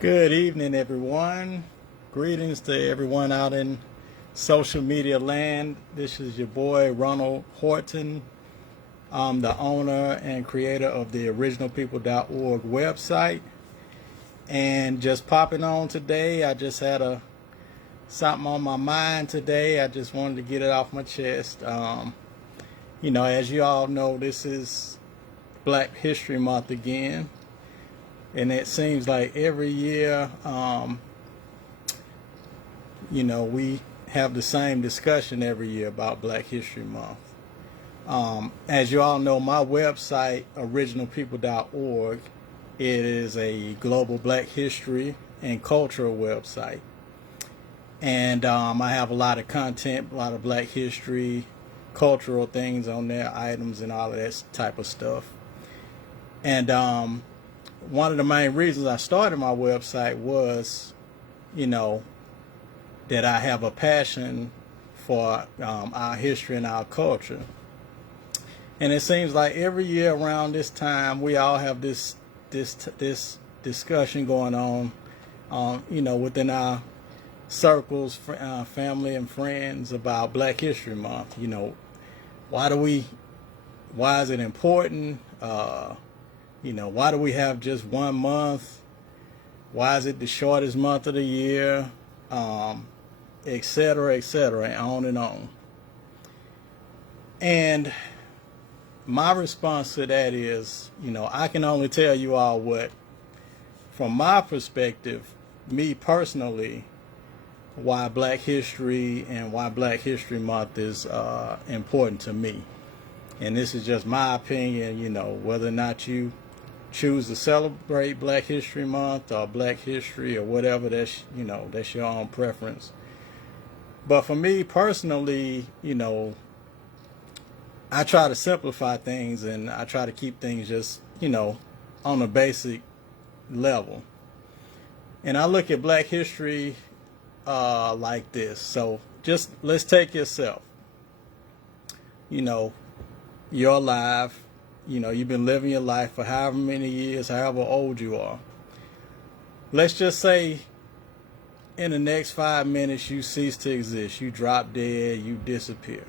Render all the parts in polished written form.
Good evening, everyone. Greetings to everyone out in social media land. This is your boy, Ronald Horton. I'm the owner and creator of the originalpeople.org website. And just popping on today, I just had something on my mind today. I just wanted to get it off my chest. As you all know, this is Black History Month again. And it seems like every year, we have the same discussion every year about Black History Month. As you all know, my website, originalpeople.org, it is a global Black history and cultural website. And I have a lot of content, a lot of Black history, cultural things on there, items and all of that type of stuff. And one of the main reasons I started my website was, that I have a passion for our history and our culture. And it seems like every year around this time, we all have this discussion going on, within our circles, family and friends about Black History Month. Why is it important? Why do we have just 1 month? Why is it the shortest month of the year? Et cetera, and on and on. And my response to that is, I can only tell you all what, from my perspective, me personally, why Black history and why Black History Month is important to me. And this is just my opinion, whether or not you choose to celebrate Black History Month or Black history or whatever, that's your own preference. But for me personally, I try to simplify things and I try to keep things just, on a basic level. And I look at Black history like this. So just let's take yourself. You're alive. You've been living your life for however many years, however old you are. Let's just say in the next 5 minutes you cease to exist. You drop dead, you disappear.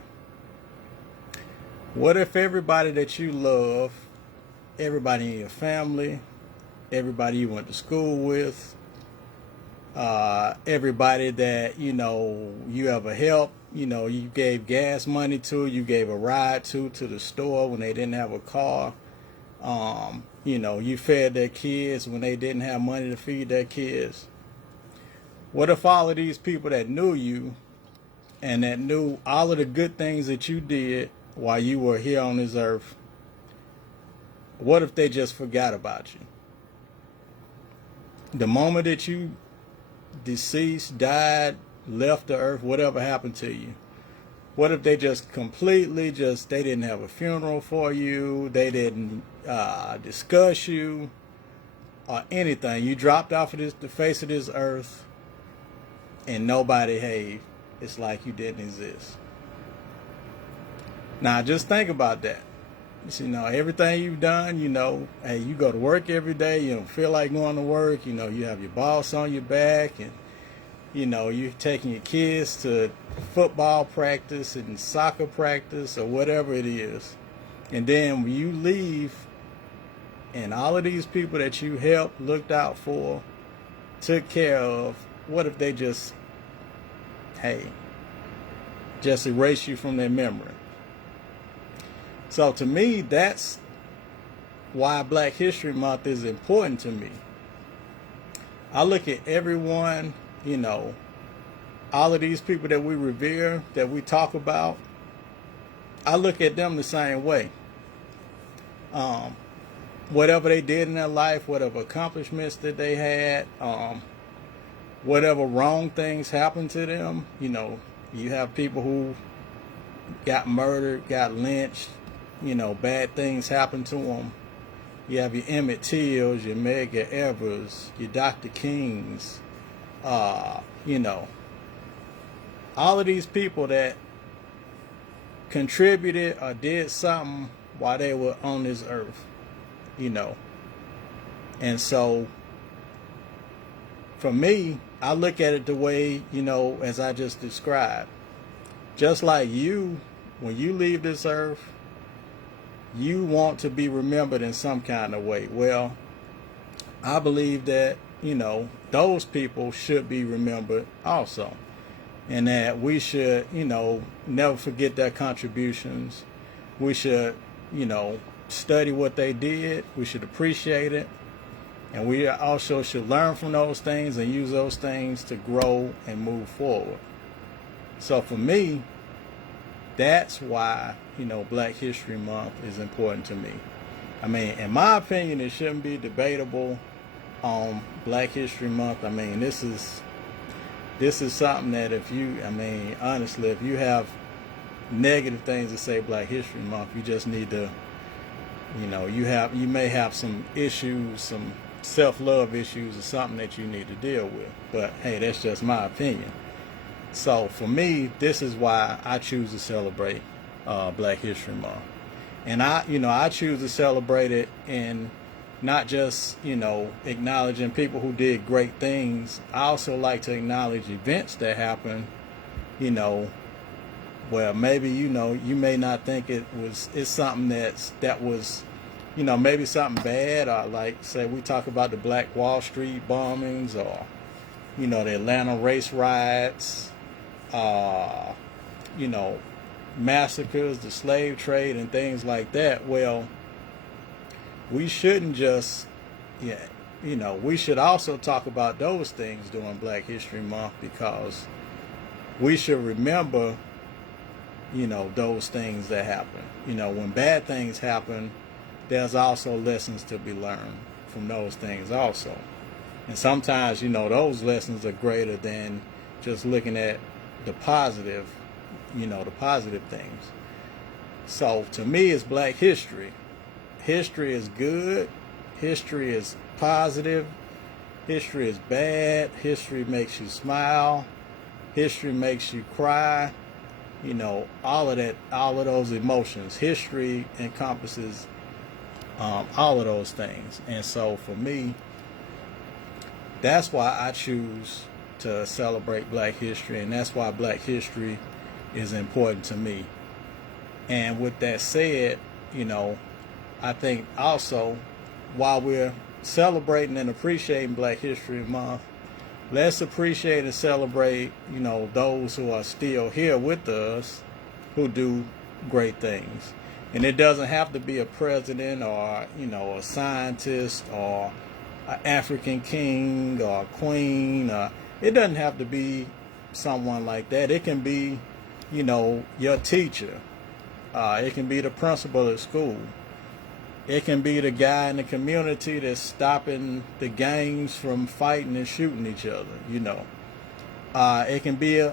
What if everybody that you love, everybody in your family, everybody you went to school with, everybody that, you ever helped, you gave gas money to, you gave a ride to the store when they didn't have a car, you fed their kids when they didn't have money to feed their kids. What if all of these people that knew you and that knew all of the good things that you did while you were here on this earth, what if they just forgot about you? The moment that you deceased, died, left the earth, whatever happened to you, what if they just completely they didn't have a funeral for you, they didn't discuss you or anything? You dropped off of the face of this earth and nobody, hey, it's like you didn't exist. Now just think about that. Everything you've done, hey, you go to work every day, you don't feel like going to work, you have your boss on your back, and you're taking your kids to football practice and soccer practice or whatever it is. And then when you leave, and all of these people that you helped, looked out for, took care of, what if they just erase you from their memory? So to me, that's why Black History Month is important to me. I look at everyone, all of these people that we revere, that we talk about, I look at them the same way. Whatever they did in their life, whatever accomplishments that they had, whatever wrong things happened to them, you have people who got murdered, got lynched, bad things happened to them. You have your Emmett Tills, your Medgar Evers, your Dr. Kings, all of these people that contributed or did something while they were on this earth, And so for me, I look at it the way, as I just described. Just like you, when you leave this earth, you want to be remembered in some kind of way. Well, I believe that, those people should be remembered also. And that we should, never forget their contributions. We should, study what they did. We should appreciate it. And we also should learn from those things and use those things to grow and move forward. So for me, that's why, Black History Month is important to me. I mean, in my opinion, it shouldn't be debatable on Black History Month. I mean, this is something that honestly, if you have negative things to say Black History Month, you just need to, you may have some issues, some self-love issues or something that you need to deal with. But hey, that's just my opinion. So for me, this is why I choose to celebrate Black History Month. And I choose to celebrate it in not just, acknowledging people who did great things. I also like to acknowledge events that happen, where maybe, you may not think it's something that was, maybe something bad, or like, say, we talk about the Black Wall Street bombings, or, the Atlanta race riots, massacres, the slave trade, and things like that. Well, we shouldn't just, we should also talk about those things during Black History Month, because we should remember, those things that happen. When bad things happen, there's also lessons to be learned from those things also. And sometimes, those lessons are greater than just looking at the positive, the positive things. So to me, it's Black history. History is good. History is positive. History is bad. History makes you smile. History makes you cry. All of that, all of those emotions. History encompasses all of those things. And so for me, that's why I choose to celebrate Black history, and that's why Black history is important to me. And with that said, I think also, while we're celebrating and appreciating Black History Month, let's appreciate and celebrate, those who are still here with us, who do great things. And it doesn't have to be a president, or, a scientist, or an African king or queen. It doesn't have to be someone like that. It can be, your teacher. It can be the principal at school. It can be the guy in the community that's stopping the gangs from fighting and shooting each other, It can be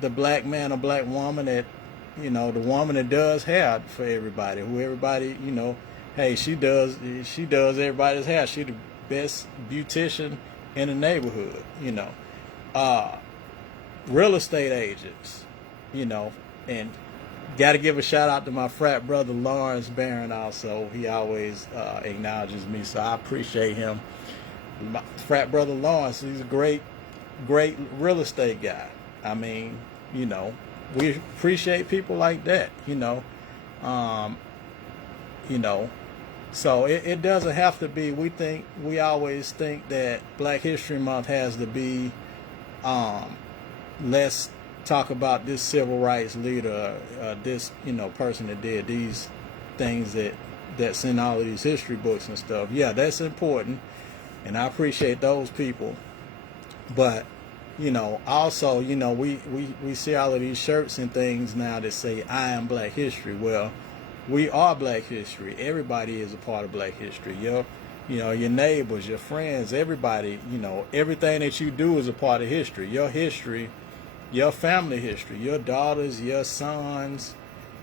the black man or black woman that, the woman that does hair for everybody, who everybody, hey, she does everybody's hair. She the best beautician in the neighborhood, Real estate agents, and got to give a shout out to my frat brother Lawrence Barron also. He always acknowledges me, so I appreciate him. My frat brother Lawrence, he's a great real estate guy. I mean, we appreciate people like that, So it doesn't have to be, we always think that Black History Month has to be, let's talk about this civil rights leader, this, person that did these things that's in all of these history books and stuff. Yeah, that's important, and I appreciate those people. But, also, we see all of these shirts and things now that say, I am Black history. Well, we are Black history. Everybody is a part of Black history. Your neighbors, your friends, everybody, everything that you do is a part of history. Your history, your family history, your daughters, your sons,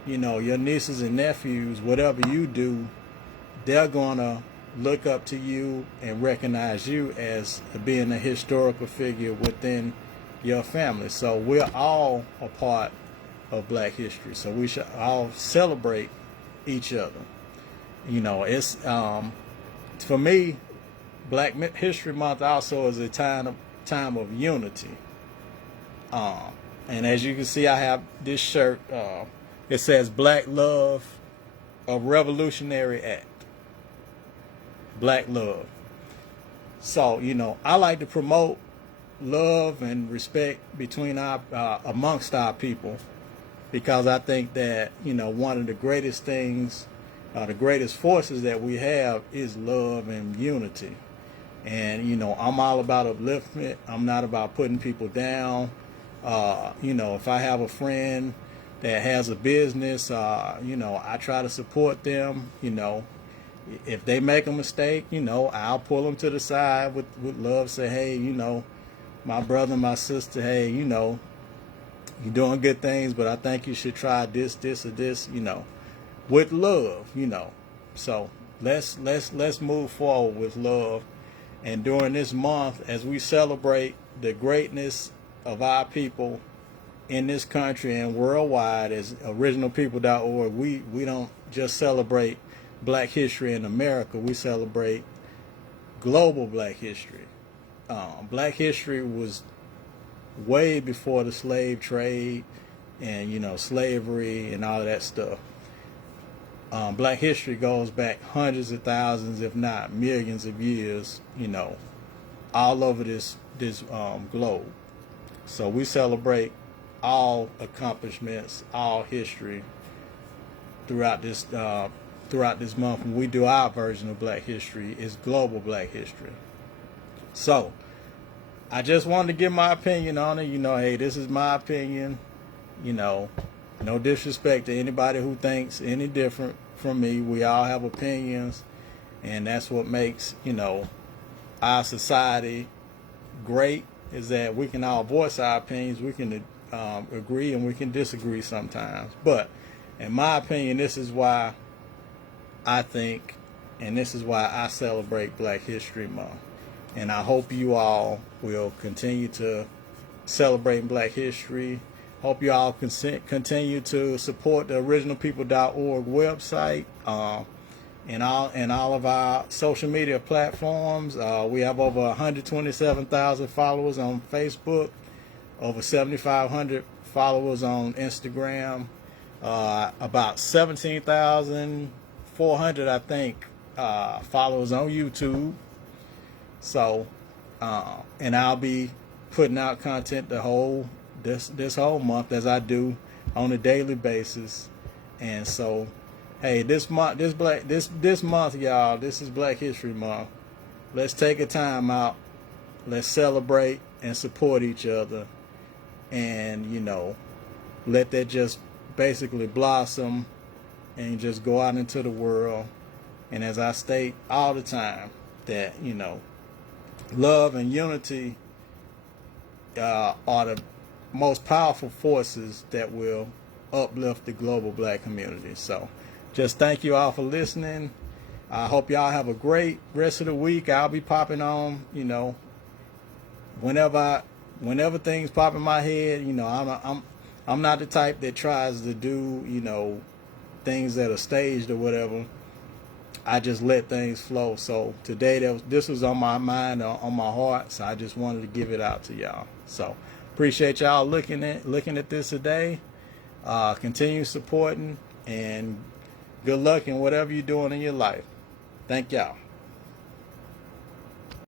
your nieces and nephews, whatever you do, they're going to look up to you and recognize you as being a historical figure within your family. So we're all a part of Black history. So we should all celebrate each other. It's for me, Black History Month also is a time time of unity. And as you can see, I have this shirt. It says Black Love, a Revolutionary Act. Black love. So, I like to promote love and respect between amongst our people, because I think that, one of the greatest things, the greatest forces that we have is love and unity. And, I'm all about upliftment. I'm not about putting people down. If I have a friend that has a business, I try to support them. If they make a mistake, I'll pull them to the side with love, say, hey, my brother, my sister, hey, you're doing good things, but I think you should try this, or this, with love, So let's move forward with love. And during this month, as we celebrate the greatness of our people in this country and worldwide, as originalpeople.org, we don't just celebrate Black history in America, we celebrate global Black history. Black history was way before the slave trade and slavery and all of that stuff. Black history goes back hundreds of thousands, if not millions of years, all over this globe. So we celebrate all accomplishments, all history throughout this month. When we do our version of Black history, it's global Black history. So I just wanted to give my opinion on it. Hey, this is my opinion. No disrespect to anybody who thinks any different from me. We all have opinions, and that's what makes, our society great, is that we can all voice our opinions. We can agree and we can disagree sometimes. But in my opinion, this is why I think, and this is why I celebrate Black History Month. And I hope you all will continue to celebrate Black history. Hope you all continue to support the originalpeople.org website and all of our social media platforms. We have over 127,000 followers on Facebook, over 7,500 followers on Instagram, about 17,400, I think, followers on YouTube. So, and I'll be putting out content this whole month, as I do on a daily basis. And so, hey, this month, y'all, this is Black History Month. Let's take a time out. Let's celebrate and support each other, and let that just basically blossom and just go out into the world. And as I state all the time, that love and unity are the most powerful forces that will uplift the global Black community. So just thank you all for listening. I hope y'all have a great rest of the week. I'll be popping on, whenever things pop in my head. I'm not the type that tries to do, things that are staged or whatever. I just let things flow. So today, this was on my mind, on my heart. So I just wanted to give it out to y'all. So appreciate y'all looking at this today. Continue supporting, and good luck in whatever you're doing in your life. Thank y'all.